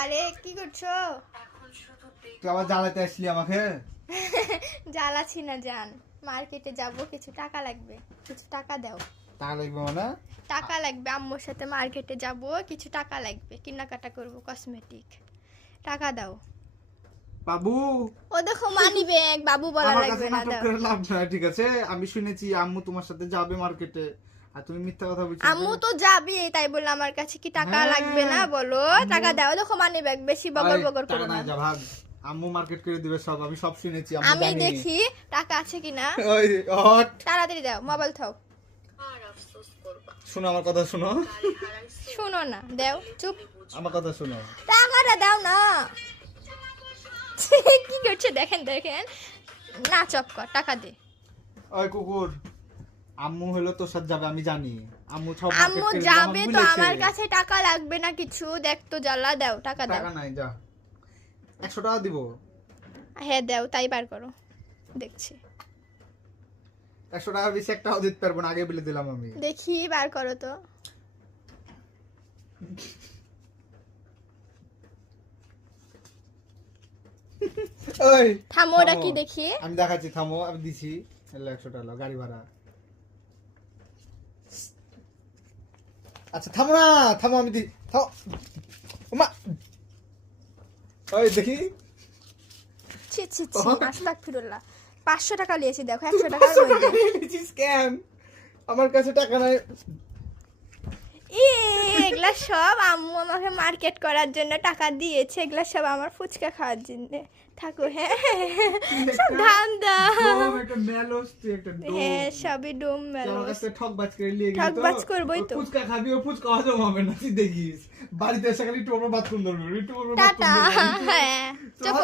আরে কি করছো? তুই আবার জ্বালাতে আসলি আমাকে? জ্বালাচ্ছি না জান, মার্কেটে যাব, কিছু টাকা লাগবে, কিছু টাকা দাও। টাকা লাগবে মানে? টাকা লাগবে, আম্মুর সাথে মার্কেটে যাব, কিছু টাকা লাগবে, কেনাকাটা করব কসমেটিক, টাকা দাও। বাবু, ও দেখো মানি ব্যাগ, বাবু বলা আমার লাগবে কাছে না, নাটক দাও। করে লাভ নাই, ঠিক আছে? আমি শুনেছি আম্মু তোমার সাথে যাবে মার্কেটে, আর তুমি মিথ্যা কথা বলছো। আম্মু তো যাবে, তাই বললো আমার কাছে কি টাকা হ্যাঁ, লাগবে না, বলো টাকা দাও। দেখো মানি ব্যাগ, বেশি বগর বগর করো না। যা ভাগ, আম্মু মার্কেট করে দিবে সব, আমি সব শুনেছি, আমি আমি জানি। দেখি টাকা আছে কিনা। ওই হট, তাড়াতাড়ি দাও, মোবাইল থাও। শোনো আমার কথা, শোনো। শোনো না, দাও, চুপ। আমার কথা শোনো। টাকাটা দাও না। কি করছে দেখেন দেখেন, না চপ কর, টাকা দে। ওই কুকুর, আম্মু হলো তোর সাথে যাবে, আমি জানি। আম্মু সব আম্মু মার্কেট করে যাবে তো, বলেছে। আমার কাছে টাকা লাগবে না কিছু, দেখ তো জ্বালা, দাও টাকা দাও। টাকা নাই, যা 100 টাকা দিব। হ্যাঁ দাও, তাই বার করো, দেখছি। 100 টাকা বেশি একটাও দিতে পারবো না, আগে বলে দিলাম আমি। দেখি বার করো তো। ওই থামো, ওটা কি দেখি। আমি দেখাচ্ছি, থামো, আমি দিছি 100 টাকা গাড়ি ভাড়া। আচ্ছা থামো না, থামো, আমি দি, থামো। ওমা, ওই দেখি। ছি ছি ছি, আস্তাগফিরুল্লাহ। 500 টাকা নিয়েছি, দেখো 100 টাকার মধ্যে। স্ক্যাম, আমার কাছে টাকা নাই। এগুলা সব আম্মু আমাকে মার্কেট করার জন্য টাকা দিয়েছে, এগুলা সব আমার ফুচকা খাওয়ার জন্য। থাকো, হ্যাঁ সব ধান্দা। একটা মেলোস, তুই একটা ডোম। হ্যাঁ সবই ডুম তুই আমার মেলো। কাছে ঠকবাজ করে নিয়ে গেলি তো। ঠকবাজ করবোই তো। ওই ফুচকা খাবি, ও ফুচকা হজম হবে না, তুই দেখিস। বাড়িতে এসে খালি একটু বাথরুম ধরবি, একটু টাটা, হ্যাঁ চুপ।